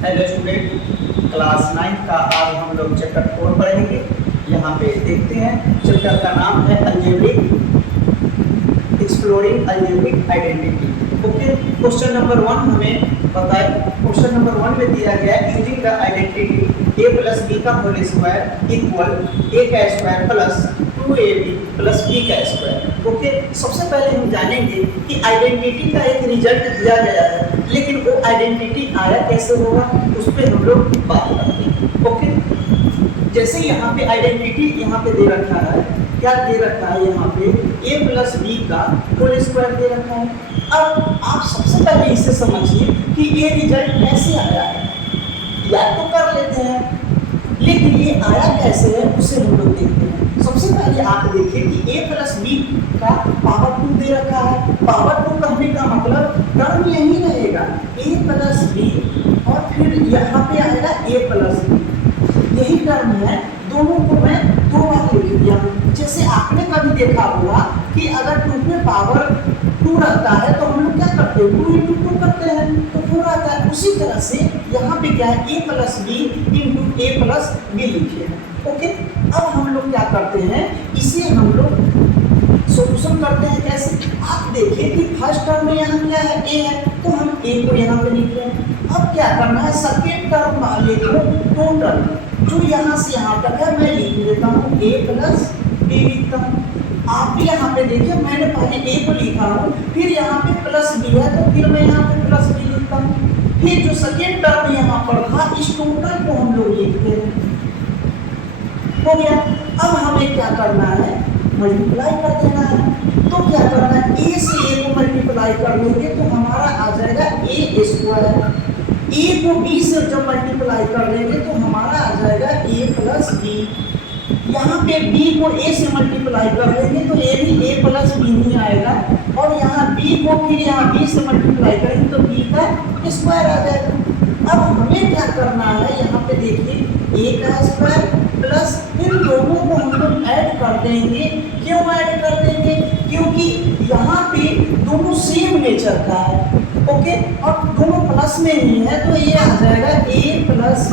Hello student, class 9 का आज हम लोग चैप्टर 4 पढ़ेंगे। यहाँ पे देखते हैं, चैप्टर का नाम है algebraic, exploring algebraic identity. Okay, question number 1 हमें बताए। क्वेश्चन नंबर 1 में दिया गया है using the identity a plus B का होल स्क्वायर इक्वल a का square plus 2ab plus b का स्क्वायर। ओके, सबसे पहले हम जानेंगे कि आइडेंटिटी का एक रिजल्ट दिया गया है, लेकिन वो आइडेंटिटी आया कैसे होगा उस पर हम लोग बात करते हैं। ओके, जैसे यहाँ पे आइडेंटिटी यहाँ पे दे रखा है, क्या दे रखा है यहाँ पे a प्लस बी का होल स्क्वायर दे रखा है। अब आप सबसे पहले इसे समझिए कि ये रिजल्ट कैसे आया है। याद तो कर लेते हैं, लेकिन ये आया कैसे है उसे हम लोग देखते हैं। सबसे पहले आप देखिए कि a प्लस बी का पावर 2 दे रखा है। पावर 2 कहने का मतलब टर्म यही रहेगा a प्लस बी और फिर यहाँ पे आएगा a प्लस बी, यही टर्म है। दोनों को मैं दो बार लिख दिया। जैसे आपने कभी देखा होगा कि अगर 2 में पावर 2 रहता है तो हम लोग क्या करते हैं, 2 इंटू 2 करते हैं तो 4 आता है। उसी तरह से यहाँ पे क्या है, a plus B into a plus B लिखे हैं। ओके, अब हम लोग क्या करते हैं, इसे हम लोग सॉल्यूशन करते हैं। कैसे, आप देखिए कि फर्स्ट टर्म में यहाँ क्या है, a है, तो हम a को यहाँ पे लिख रहे हैं। अब क्या करना है, सेकेंड टर्म वाले को टोटल जो यहाँ से यहाँ तक है मैं लिख लेता हूँ a प्लस बी लिखता हूँ। आप भी यहाँ पे देखिए, मैंने पहले a को लिखा हूँ, फिर यहाँ पे प्लस बी है तो फिर मैं यहाँ पे प्लस बी लिखता हूँ। फिर जो सेकेंड टर्म यहाँ पर था इस टोटल को हम लोग लिखते हैं। हो गया। अब हमें क्या करना है, मल्टीप्लाई कर देना है। तो क्या करना है, a से a को मल्टीप्लाई कर लेंगे तो हमारा आ जाएगा a स्क्वायर। a को b से जब मल्टीप्लाई कर लेंगे तो हमारा आ जाएगा a प्लस बी। यहाँ पे b को a से मल्टीप्लाई कर लेंगे तो a भी a प्लस बी ही आएगा, और यहाँ b को फिर यहाँ b से मल्टीप्लाई करेंगे तो b का स्क्वायर आ जाएगा। अब हमें क्या करना है, यहाँ पे देखिए a का स्क्वायर प्लस इन दोनों को हम लोग ऐड कर देंगे। क्यों ऐड कर देंगे, क्योंकि यहाँ पे दोनों सेम नेचर का है। ओके, और दोनों प्लस में ही है तो ये आ जाएगा a plus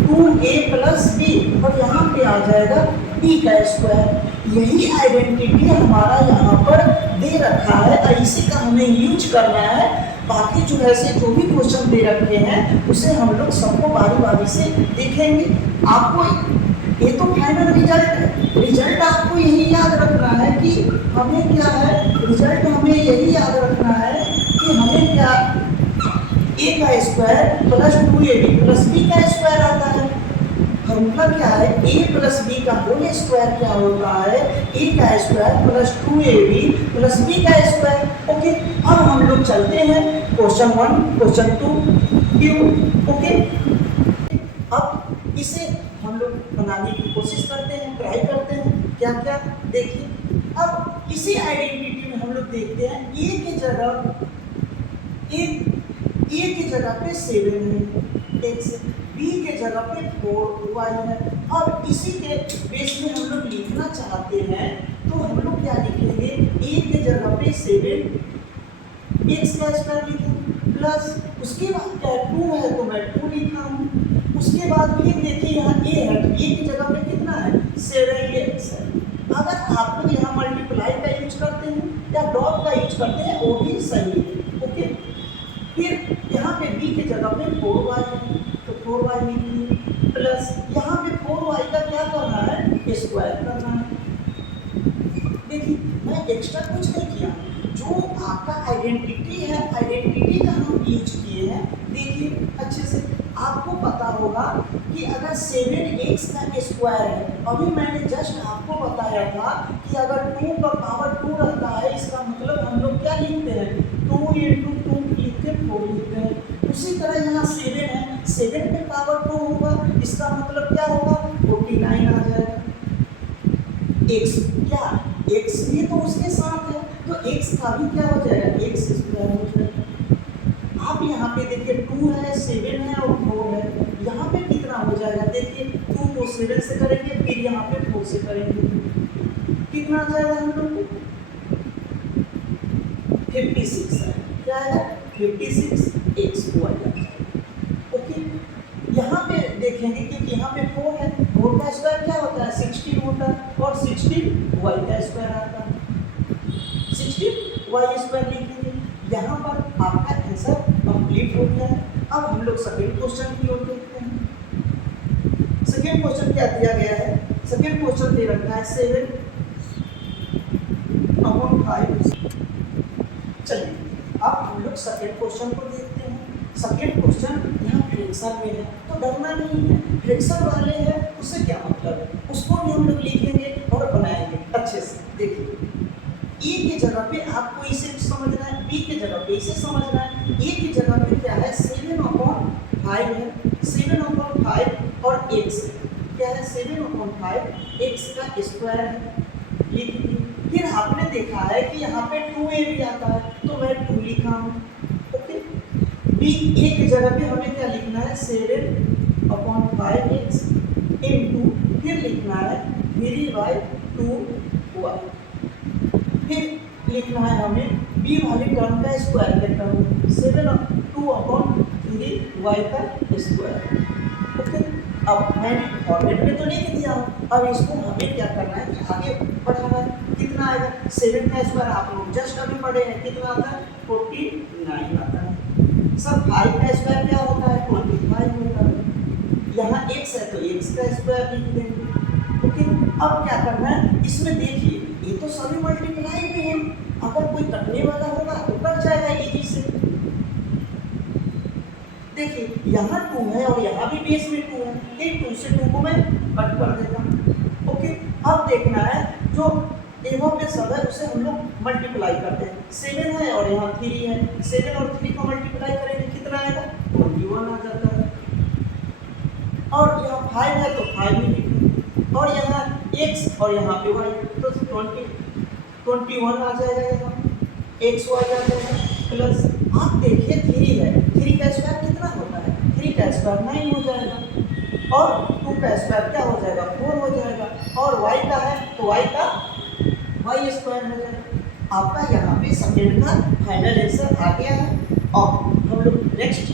2a plus B, और यहाँ पे आ जाएगा b का स्क्वायर। यही आइडेंटिटी हमारा यहाँ पर दे रखा है, इसी का हमें यूज करना है। बाकी जो है से जो भी क्वेश्चन दे रखे हैं उसे हम लोग सबको बारी बारी से देखेंगे। आपको ये तो फाइनल रिजल्ट है, रिजल्ट आपको यही याद रखना है कि हमें क्या है, रिजल्ट हमें यही याद रखना है कि हमें क्या a का square plus 2ab plus b का स्क्वायर आता है। फॉर्मूला क्या है, a प्लस b का होल स्क्वायर क्या होता है, a का square plus 2ab plus b का स्क्वायर। ओके, अब हम लोग चलते हैं क्वेश्चन 1 क्वेश्चन 2 क्यों। ओके, अब इसे हम लोग बनाने की कोशिश करते हैं, ट्राई करते हैं क्या क्या। देखिए, अब इसी आइडेंटिटी में हम लोग देखते हैं a की जगह पे 7 है x, b के जगह पे 4y है। अब इसी के बेस में हम लोग लिखना चाहते हैं तो हम लोग क्या लिखेंगे, a के जगह पे 7 x का स्क्वायर लिखेंगे प्लस उसके बाद क्या 2 है तो मैं 2 लिखा हूँ। उसके बाद फिर देखिए यहाँ a है तो a की जगह पे कितना है, 7x है। अगर आप लोग यहाँ मल्टीप्लाई का यूज करते हैं या डॉट का यूज करते हैं वो भी सही है। ओके, फिर यहाँ पे b की जगह पे 4y है तो 4y लिखिए प्लस यहाँ पे 4y का क्या करना है, स्क्वायर करना है। देखिए, मैं एक्स्ट्रा कुछ नहीं किया, जो आपका आइडेंटिटी है आइडेंटिटी का हम यूज किए हैं। देखिए अच्छे से आपको पता होगा कि अगर 7x का स्क्वायर है, अभी मैंने जस्ट आपको बताया था कि अगर 2 का पावर 2 रहता है इसका मतलब हम लोग क्या लिखते हैं, 2 इंटू 2 लिख के 4 लिखते हैं। उसी तरह यहाँ 7 है, 7 पे पावर 2 होगा, इसका मतलब क्या होगा, 49 आ जाएगा। x क्या, x भी तो उसके साथ है तो x का भी क्या हो जाएगा, x स्क्वायर हो जाएगा। आप यहाँ पे देखिए 2 है, 7 है और 4 है, यहाँ पे कितना हो जाएगा, देखिए 2 को 7 से करेंगे फिर यहाँ पे 4 से करेंगे, कितना आ जाएगा हम लोग को 56 है। क्या है 56 x को आ जाएगा। ओके, देखेंगे क्योंकि यहाँ पे 4 है, 4 का स्क्वायर क्या होता है 16 होता है और 16 वाई का स्क्वायर आता है, 16 वाई स्क्वायर लिखेंगे। यहाँ पर आपका आंसर कंप्लीट हो गया है। अब हम लोग सेकंड क्वेश्चन की ओर देखते हैं। सेकंड क्वेश्चन क्या दिया गया है, सेकंड क्वेश्चन दे रखा है 7 अपॉन 5। चलिए अब हम लोग सेकंड क्वेश्चन को देखते हैं। सेकंड क्वेश्चन यहाँ फ्रैक्शन में है तो डरना नहीं है, फ्रैक्शन वाले हैं उससे क्या मतलब है, उसको भी हम लोग लिखेंगे और बनाएंगे अच्छे से। देखिए ए की जगह पे आपको इसे समझना है, बी की जगह पे इसे समझना है। ए की जगह पे क्या है 7/5 है, 7/5 और x क्या है 7/5 x का स्क्वायर है, लिख दिए। फिर आपने देखा है कि यहाँ पे 2a भी आता है तो मैं 2 लिखा हूँ। ओके, बी ए की जगह पे हमें क्या लिखना है 7/5x इंटू फिर लिखना है 3/2y, फिर लिखना है हमें b वाले टर्म का स्क्वायर के टर्म 7/2/3y का स्क्वायर। ओके, अब मैंने फॉर्मेट में तो लिख दिया हूँ, अब इसको हमें क्या करना है कि आगे बढ़ाना है। कितना आएगा 7 का स्क्वायर आप लोग जस्ट अभी पढ़े हैं, कितना आता है 49 आता है। सर 5 का स्क्वायर क्या होता है 25 होता है, यहाँ x है तो x का स्क्वायर लिख देंगे। ओके, अब क्या करना है इसमें देखिए ये तो सभी मल्टीप्लाई में है, अगर कोई कटने वाला होगा तो कट जाएगा इजी से। देखिए यहाँ 2 है और यहाँ भी बेस में 2 है, एक 2 से 2 को मैं कट कर देता हूँ। ओके, अब देखना है जो एवं पे सब है उसे हम लोग मल्टीप्लाई करते हैं। 7 है और यहाँ 3 है, 7 और 3 को मल्टीप्लाई करेंगे कितना आएगा 21 आ जाता है। और यहाँ 5 है तो 5 भी लिखेंगे और यहाँ x और यहाँ पे y तो 21 आ जाएगा, यहाँ x y आ जाएगा प्लस आप देखिए 3 है, 3 का स्क्वायर कितना होता है 3 का स्क्वायर 9 हो जाएगा और 2 का स्क्वायर क्या हो जाएगा 4 हो जाएगा और y का है तो y का y स्क्वायर हो जाएगा। आपका यहाँ पे सेकंड का फाइनल आंसर आ गया है। अब हम लोग नेक्स्ट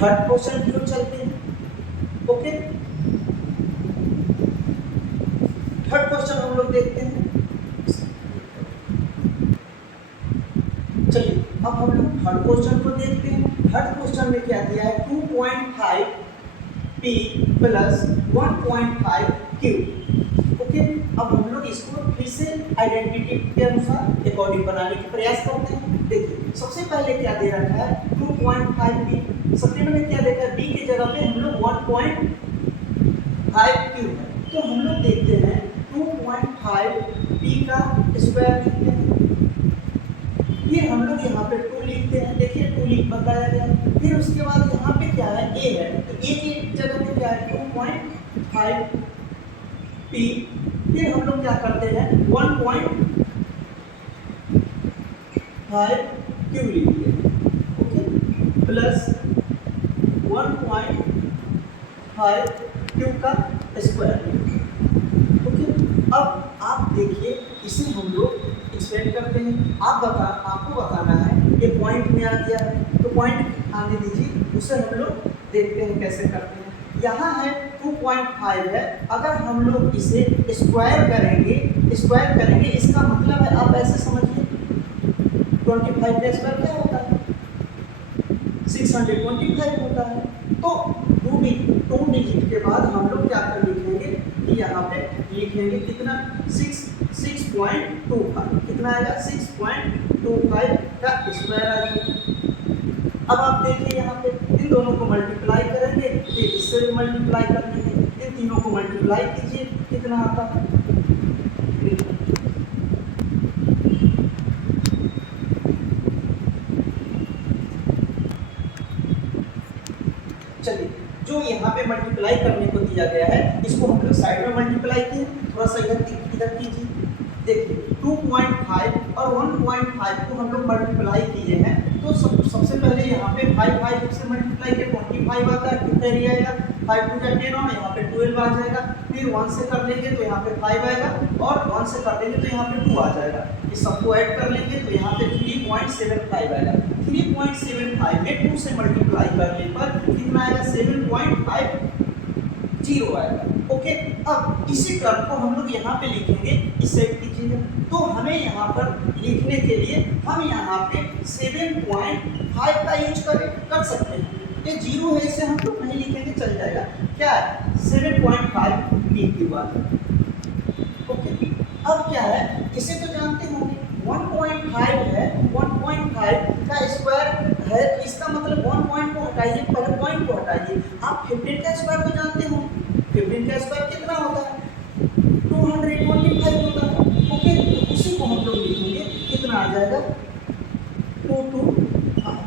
थर्ड क्वेश्चन की ओर चलते हैं। ओके, थर्ड क्वेश्चन हम लोग देखते हैं। चलिए अब हम लोग थर्ड क्वेश्चन को देखते हैं। थर्ड क्वेश्चन में क्या दिया है 2.5 p प्लस 1.5 q। ओके, अब हम लोग इसको फिर से आइडेंटिटी के अनुसार अकॉर्डिंग बनाने का प्रयास करते हैं। देखिए सबसे पहले क्या दे रखा है 2.5 p, सेकंड में क्या देखा है b की जगह पे हम लोग 1.5 q है, तो हम लोग देखते हैं 2.5 p का स्क्वायर लिखते हैं, फिर हम लोग यहाँ पे 2 लिखते हैं। देखिए 2 लिख बताया गया, फिर उसके बाद यहाँ पे क्या है a है तो a की जगह पे क्या है 2.5 p, फिर हम लोग क्या करते हैं 1.5 q लिखते हैं। ओके, प्लस 1.5 q का स्क्वायर। ओके, अब आप देखिए इसे हम लोग एक्सपेंड करते हैं। आपको बताना है ये पॉइंट में आ गया है तो पॉइंट आने दीजिए, उसे हम लोग देखते हैं कैसे करते हैं। यहाँ है 2.5 है, अगर हम लोग इसे स्क्वायर करेंगे इसका मतलब है आप ऐसे समझिए 25 का स्क्वायर क्या होता है 625 होता है। तो 2 डिजिट के बाद हम लोग क्या कर लिखेंगे कि यहाँ पे लिखेंगे कितना 6.25, कितना आएगा 6.25 का स्क्वायर आ जाएगा। अब आप देखिए यहाँ पे इन दोनों को मल्टीप्लाई करेंगे, फिर इससे भी मल्टीप्लाई कर लेंगे, इन तीनों को मल्टीप्लाई कीजिए कितना आता है। चलिए जो यहाँ पे मल्टीप्लाई करने को दिया गया है इसको हम लोग साइड में मल्टीप्लाई किए, थोड़ा सा इधर कीजिए। देखिए 2.5 और 1.5 को हम लोग मल्टीप्लाई किए हैं तो सबसे पहले यहाँ पे 5 से मल्टीप्लाई किए 25 आता है, 2 कैरी आएगा, 5 2 का 10 और यहाँ पे 12 आ जाएगा, फिर 1 से कर लेंगे तो यहाँ पे 5 आएगा और 1 से कर लेंगे तो यहाँ पे 2 आ जाएगा। इस सबको ऐड कर लेंगे तो यहाँ पे 3.75 आएगा। 3.75 में 2 से मल्टीप्लाई करने पर कितना आएगा 7.5 जीरो आएगा। ओके, अब इसी टर्म को हम लोग यहाँ पे लिखेंगे, इस सेट कीजिएगा। तो हमें यहाँ पर लिखने के लिए हम यहाँ पे 7.5 का यूज कर सकते हैं। ये जीरो है, इसे हम लोग नहीं लिखेंगे, चल जाएगा। क्या है 7.5 टी की बात। ओके, अब क्या है, इसे तो जानते होंगे 1.5 है, 1.5 का स्क्वायर है, इसका मतलब 1 पॉइंट को हटाइए, पहले पॉइंट को हटाइए। आप 15 का स्क्वायर तो जानते हो, 15 का स्क्वायर कितना होता है 225 होता है। ओके, तो उसी को हम लोग लिखेंगे, कितना आ जाएगा 225।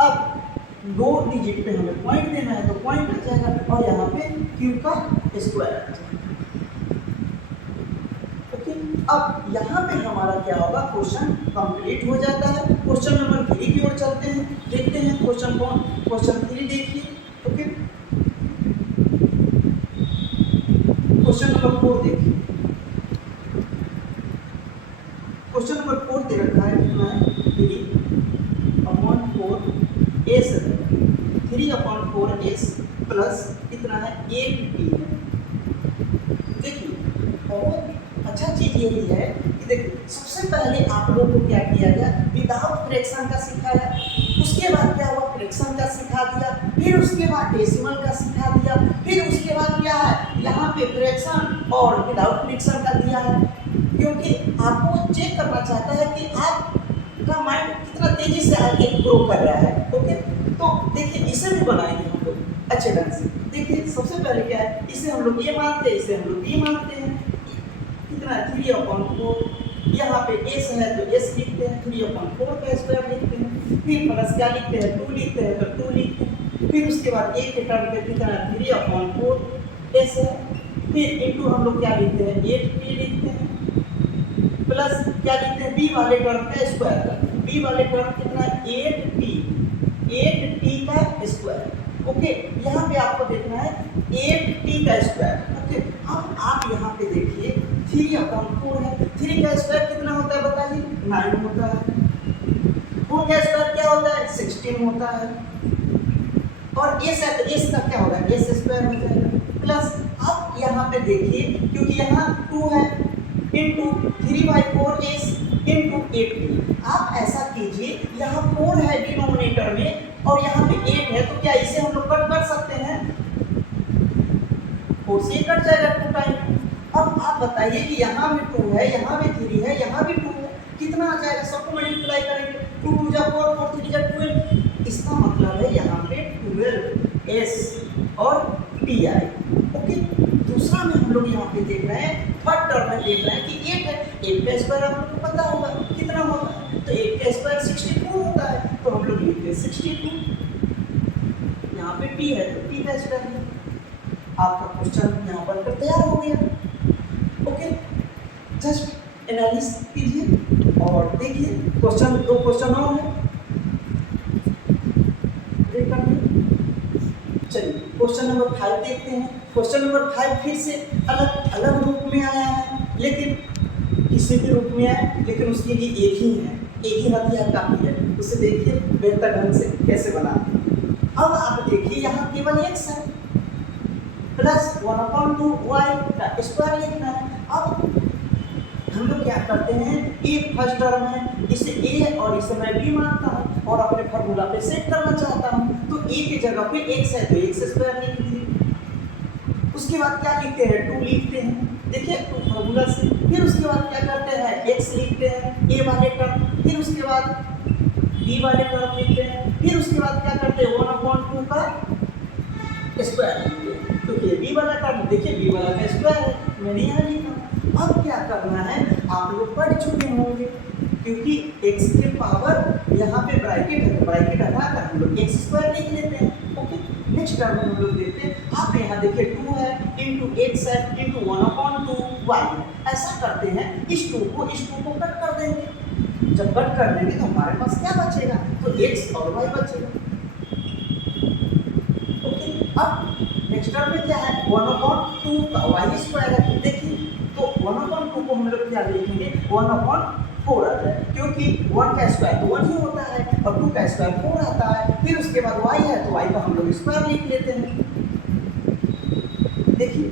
अब दो डिजिट पे हमें पॉइंट देना है तो पॉइंट आ जाएगा और यहाँ पे क्यू का स्क्वायर आ जाएगा। अब यहाँ पे हमारा क्या होगा, क्वेश्चन कंप्लीट हो जाता है। क्वेश्चन नंबर 3 की ओर चलते हैं, देखते हैं क्वेश्चन 3 देखिए। ओके, क्वेश्चन नंबर 4 देखिए। क्वेश्चन नंबर 4 दे रखा है, कितना है 3/4s, 3/4s प्लस कितना है 8t। देखिए बहुत अच्छा चीज यही है कि देखिए सबसे पहले आप लोगों को क्या किया गया, विदाउट फ्रैक्शन का सिखाया, उसके बाद क्या हुआ फ्रैक्शन का सिखा दिया, फिर उसके बाद डेसिमल का सिखा दिया, फिर उसके बाद क्या है यहाँ पे फ्रैक्शन और विदाउट फ्रैक्शन का दिया है, क्योंकि आपको चेक करना चाहता है कि आपका माइंड कितना तेजी से आगे ग्रो कर रहा है। ओके, तो देखिए इसे भी बनाएंगे हम लोग अच्छे ढंग से। देखिए सबसे पहले क्या है, इसे हम लोग ये मानते हैं, इसे हम लोग ये मानते हैं, कितना 3/4, यहाँ पे s है तो s लिखते हैं, 3/4 का स्क्वायर लिखते हैं, फिर प्लस क्या लिखते हैं 2 लिखते हैं तो 2 लिखते हैं, फिर उसके बाद a के टर्म पे कितना 3/4s है, फिर इनटू हम लोग क्या लिखते हैं 8t लिखते हैं, प्लस क्या लिखते हैं b वाले टर्म का स्क्वायर का, b वाले टर्म कितना 8t का स्क्वायर। ओके, यहाँ पे आपको देखना है 8t का स्क्वायर। ओके, अब आप यहाँ पे देखिए 3/4 है, 3 का स्क्वायर कितना होता है बताइए 9 होता है, 4 का स्क्वायर क्या होता है 16 होता है, और s है तो s का क्या होगा s स्क्वायर हो जाएगा, प्लस अब यहाँ पे देखिए क्योंकि यहाँ 2 है इंटू 3/4s इंटू 8t। आप ऐसा कीजिए, यहाँ 4 है डिनोमिनेटर में और यहाँ पे 8 है, तो क्या इसे हम लोग कट कर सकते हैं, 4 से कट जाएगा 2 टाइम। अब आप बताइए कि यहाँ भी 2 है, यहाँ भी 3 है, यहाँ भी 2 है, कितना आ जाएगा, सबको मल्टीप्लाई करेंगे, 2 2 जा 4 4 3 जा 12, इसका मतलब है यहाँ पे 12s और t आए। ओके, दूसरा में हम लोग यहाँ पे देख रहे हैं, थर्ड टर्म में देख रहे हैं कि 8 है, 8 का स्क्वायर आप लोग को पता होगा कितना होता है, तो 8 का स्क्वायर 64 होता है, तो हम लोग लिखते हैं 62, यहाँ पे t है तो t का स्क्वायर है। आपका क्वेश्चन यहाँ पर तैयार हो गया। ओके, जस्ट एनालिसिस कीजिए और देखिए क्वेश्चन, 2 क्वेश्चन और है, चलिए क्वेश्चन नंबर 5 देखते हैं। क्वेश्चन नंबर 5 फिर से अलग अलग रूप में आया है, लेकिन किसी भी रूप में आया लेकिन उसके लिए एक ही है, एक ही हथियार काफी है, उसे देखिए बेहतर ढंग से कैसे बनाते हैं। अब आप देखिए यहाँ केवल x है, प्लस 1/2y का स्क्वायर लिखना है। अब हम लोग क्या करते हैं, एक फर्स्ट टर्म है, इसे a और इसे मैं b मानता हूँ और अपने फार्मूला पे सेट करना चाहता हूँ, तो a की जगह पे x है तो x स्क्वायर लिख दीजिए। उसके बाद क्या लिखते हैं 2 लिखते हैं, देखिए तो फार्मूला से, फिर उसके बाद क्या करते हैं x लिखते हैं a वाले टर्म, फिर उसके बाद b वाले टर्म लिखते हैं, फिर उसके बाद क्या करते हैं 1/2 का स्क्वायर लिखते हैं, क्योंकि ये b वाला टर्म देखिए b वाला का स्क्वायर है, मैंने यहाँ लिखा। अब क्या करना है, आप लोग पढ़ चुके होंगे, क्योंकि x के पावर यहाँ पे ब्रैकेट है, ब्रैकेट हटाकर हम लोग x स्क्वायर लिख लेते हैं। ओके, नेक्स्ट टर्म हम लोग देखते हैं, आप यहाँ देखिए 2 है इंटू x है इंटू 1/2y है, ऐसा करते हैं, इस 2 को कट कर देंगे, जब कट कर देंगे तो हमारे पास क्या बचेगा, तो x और y बचेगा। ओके, अब नेक्स्ट टर्म में क्या है 1/2 का y स्क्वायर है, देखिए तो 1/2 को हम लोग क्या लिखेंगे 1/4 आता है, क्योंकि 1 का स्क्वायर तो 1 ही होता है और 2 का स्क्वायर 4 आता है, फिर उसके बाद y है तो y का हम लोग स्क्वायर लिख लेते हैं। देखिए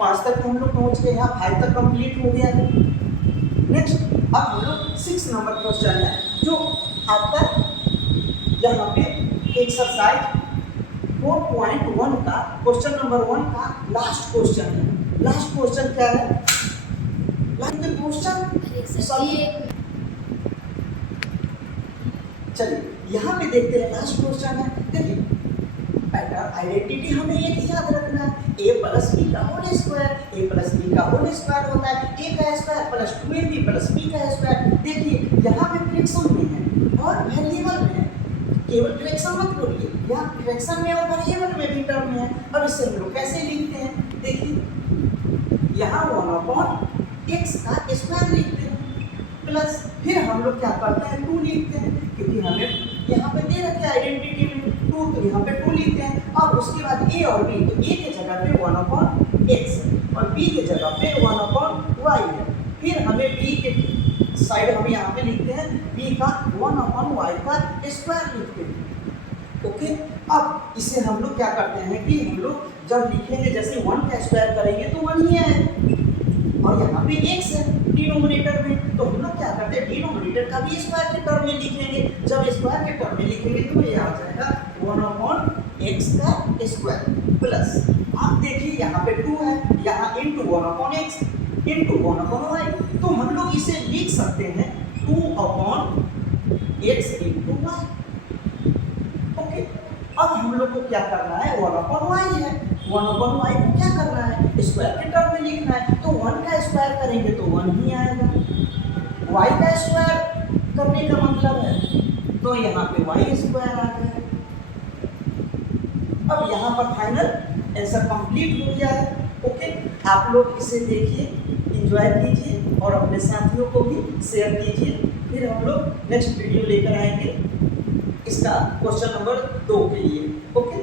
5 तक हम लोग पहुंच गए, यहाँ 5 तक कंप्लीट हो गया है। नेक्स्ट अब हम लोग 6 नंबर क्वेश्चन है जो आपका यहाँ पे एक्सरसाइज 4.1 का क्वेश्चन नंबर 1 का लास्ट क्वेश्चन है। लास्ट क्वेश्चन क्या है? लास्ट क्वेश्चन चलिए यहाँ पे देखते हैं। लास्ट क्वेश्चन है, देखिए पैटर्न आइडेंटिटी हमें एक ही याद रखना है, a प्लस बी का whole square. a plus B का होल स्क्वायर होता है a का square plus 2ab plus b का स्क्वायर। देखिए यहाँ पे फ्रैक्शन में है और वेरिएबल में है, केवल फ्रैक्शन मत बोलिए, यहाँ फ्रैक्शन में और वेरिएबल में भी टर्म है। अब इसे हम लोग कैसे लिखते हैं? देखिए यहाँ 1/x का स्क्वायर लिखते हैं प्लस फिर हम लोग क्या करते हैं 2 लिखते हैं, क्योंकि हमें यहाँ पे दे रखे आइडेंटिटी में 2, तो यहाँ पे 2 लिखते हैं। अब उसके बाद a और b, तो a के जगह पे 1/x है और b के जगह पे 1/y है। फिर हमें b के साइड हम यहाँ पे लिखते हैं b का 1/y का स्क्वायर लिखते हैं। ओके, अब इसे हम लोग क्या करते हैं कि हम लोग जब लिखेंगे जैसे 1 का स्क्वायर करेंगे तो 1 ही आएगा और यहाँ पे x है डिनोमिनेटर में, तो हम लोग क्या करते हैं डिनोमिनेटर का भी स्क्वायर के टर्म में लिखेंगे। जब स्क्वायर के टर्म में लिखेंगे तो ये आ जाएगा 1/x का स्क्वायर प्लस आप देखिए यहाँ पे 2 है, यहाँ इंटू 1/x इंटू 1/y, तो हम लोग इसे लिख सकते हैं 2/x इंटू y। ओके, अब हम लोग को क्या करना है 1/y है, 1/y को क्या करना है स्क्वायर के टर्म में लिखना है, तो 1 का स्क्वायर करेंगे तो 1 ही आएगा। y का स्क्वायर करने का मतलब है तो यहाँ पे y स्क्वायर आ गया। अब यहाँ पर फाइनल आंसर कंप्लीट हो गया है। ओके, आप लोग इसे देखिए, एंजॉय कीजिए और अपने साथियों को भी शेयर कीजिए। फिर हम लोग नेक्स्ट वीडियो लेकर आएंगे इसका क्वेश्चन नंबर 2 के लिए। ओके।